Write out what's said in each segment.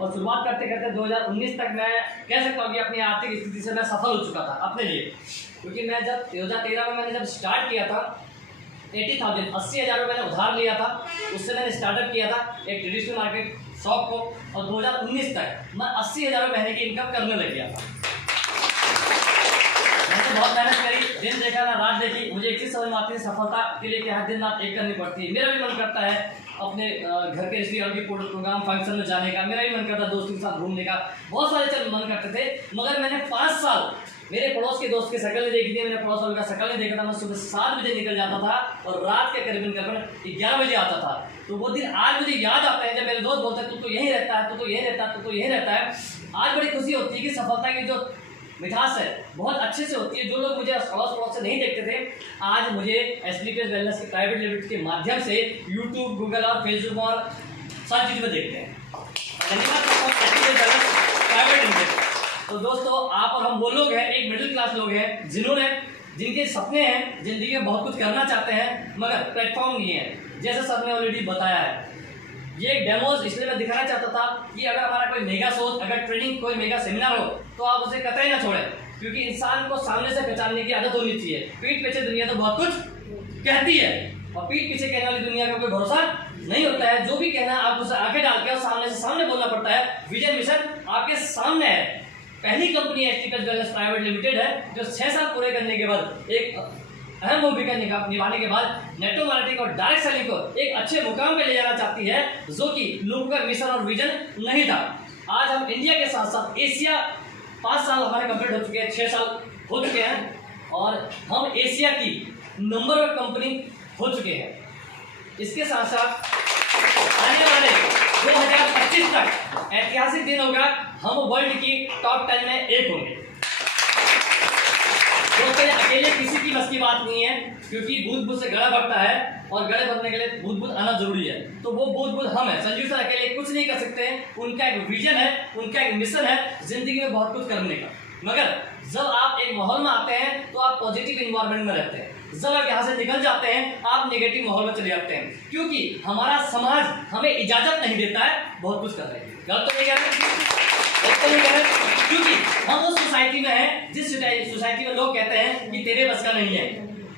और शुरुआत करते करते 2019 तक मैं कह सकता हूँ कि अपनी आर्थिक स्थिति से मैं सफल हो चुका था अपने लिए। क्योंकि मैं जब 2013 में मैंने जब स्टार्ट किया था 80,000 रुपये मैंने उधार लिया था, उससे मैंने स्टार्टअप किया था एक ट्रेडिशनल मार्केट शॉप को, और 2019 तक मैं 80,000 रुपये महीने की इनकम करने लग गया था। मैंने बहुत मेहनत करी, दिन देखा ना रात देखी। मुझे एक चीज़ समझ में आती है, सफलता के लिए क्या है, दिन रात एक करनी पड़ती है। मेरा भी मन करता है अपने घर के रिश्तेदारों के प्रोग्राम फंक्शन में जाने का, मेरा भी मन करता दोस्तों के साथ घूमने का, बहुत सारे चल मन करते थे। मगर मैंने 5 साल मेरे पड़ोस के दोस्त की शक्ल नहीं देखी थी, मैंने पड़ोस वालों का शक्ल नहीं देखा था। मैं सुबह 7 बजे निकल जाता था और रात के करीबन 11 बजे आता था। तो वो दिन आज मुझे याद आता है जब मेरे दोस्त बोलते हैं तू तो यहीं रहता है, तू तो यहीं रहता है, तू तो यहीं रहता है। आज बड़ी खुशी होती है कि सफलता की जो मिठास है बहुत अच्छे से होती है। जो लोग मुझे अड़ोस पड़ोस से नहीं देखते थे, आज मुझे एसलीपीएस वेलनेस के प्राइवेट लिमिटेड के माध्यम से यूट्यूब, गूगल और फेसबुक और सारी चीज़ में देखते हैं। Private limited. तो दोस्तों, आप और हम वो लोग हैं, एक मिडिल क्लास लोग हैं जिनके सपने हैं, जिंदगी में बहुत कुछ करना चाहते हैं, मगर प्लेटफॉर्म नहीं है। जैसे सर ने ऑलरेडी बताया है, ये एक डेमोज इसलिए मैं दिखाना चाहता था कि अगर हमारा कोई मेगा सोच, अगर ट्रेनिंग, कोई मेगा सेमिनार हो तो आप उसे कतई ना छोड़ें। क्योंकि इंसान को सामने से पहचानने की आदत होनी चाहिए। पीठ पीछे दुनिया तो बहुत कुछ कहती है, और पीठ पीछे कहने वाली दुनिया का कोई भरोसा नहीं होता है। जो भी कहना है आप उसे आंखें डाल के और सामने से सामने बोलना पड़ता है। विजन मिशन आपके सामने है। पहली कंपनी एसलीपीएस वेलनेस प्राइवेट लिमिटेड है जो 6 साल पूरे करने के बाद, एक अहम भूमिका निभाने के बाद नेटवर्क मार्केटिंग और डायरेक्ट सेलिंग को एक अच्छे मुकाम पे ले जाना चाहती है, जो कि लोगों का मिशन और विजन नहीं था। आज हम इंडिया के साथ साथ एशिया, 5 साल हमारे कंप्लीट हो चुके हैं, 6 साल हो चुके हैं, और हम एशिया की नंबर 1 कंपनी हो चुके हैं। इसके साथ साथ आने वाले 2025 तक ऐतिहासिक दिन होगा, हम वर्ल्ड की टॉप 10 में एक होंगे। दोस्तों, अकेले किसी की बस की बात नहीं है, क्योंकि बूंद-बूंद से घड़ा भरता है और घड़े भरने के लिए बूंद-बूंद आना जरूरी है। तो वो बूंद-बूंद हम हैं। संजीव सर अकेले कुछ नहीं कर सकते हैं। उनका एक विजन है, उनका एक मिशन है जिंदगी में बहुत कुछ करने का। मगर जब आप एक माहौल में आते हैं तो आप पॉजिटिव इन्वायरमेंट में रहते हैं। जब आप यहाँ से निकल जाते हैं आप नेगेटिव माहौल में चले जाते हैं, क्योंकि हमारा समाज हमें इजाजत नहीं देता है बहुत कुछ करने की। गलत तो नहीं कह रहे, क्योंकि हम उस सोसाइटी में हैं जिस सोसाइटी में लोग कहते हैं कि तेरे बस का नहीं है,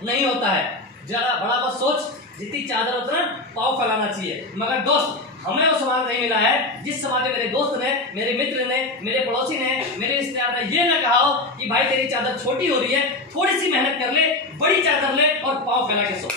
नहीं होता है। जरा बड़ा बस सोच, जितनी चादर उतना पाँव फैलाना चाहिए। मगर दोस्त, हमें वो समाज नहीं मिला है जिस समाज में मेरे दोस्त ने, मेरे मित्र ने, मेरे पड़ोसी ने, मेरे रिश्तेदार ने ये ना कहा हो कि भाई तेरी चादर छोटी हो रही है, थोड़ी सी मेहनत कर ले, बड़ी चादर ले और पाँव फैला के सो।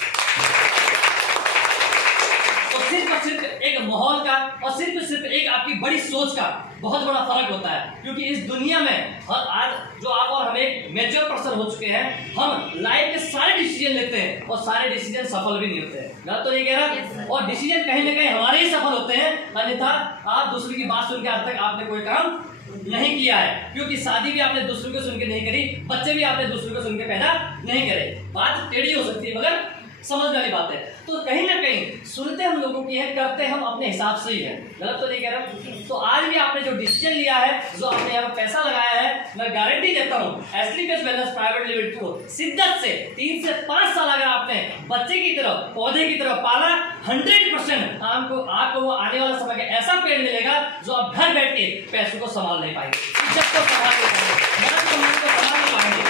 तो सिर्फ और सिर्फ एक माहौल का और सिर्फ एक आपकी बड़ी सोच का बहुत बड़ा फर्क होता है। क्योंकि इस दुनिया में आज जो आप और हम एक मैच्योर पर्सन हो चुके हैं, हम लाइफ के सारे डिसीजन लेते हैं और सारे डिसीजन सफल भी नहीं होते हैं। गलत तो नहीं कह रहा? और डिसीजन कहीं ना कहीं हमारे ही सफल होते हैं, अन्यथा आप दूसरे की बात सुन के आज तक आपने कोई काम नहीं किया है। क्योंकि शादी भी आपने दूसरों को सुन के नहीं करी, बच्चे भी आपने दूसरों को सुन के पैदा नहीं करे। बात टेढ़ी हो सकती है मगर समझ वाली बात है। तो कहीं ना कहीं सुनते हम लोगों की है, करते हम अपने हिसाब से ही है। गलत तो नहीं कह रहा? तो आज भी आपने जो डिसीजन लिया है, जो आपने यहाँ पैसा लगाया है, मैं गारंटी देता हूँ एसलीपीएस वेलनेस प्राइवेट लिमिटेड को शिद्दत से 3 से 5 साल अगर आपने बच्चे की तरह, पौधे की तरह पाला, 100% आपको वो आने वाला समय का ऐसा पेड़ मिलेगा जो आप घर बैठ के पैसों को संभाल नहीं पाएंगे, इज्जत को संभाल नहीं पाएंगे, मान सम्मान को संभाल नहीं पाएंगे।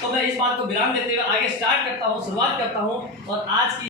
तो मैं इस बात को विराम देते हुए आगे स्टार्ट करता हूँ, शुरुआत करता हूँ। और आज की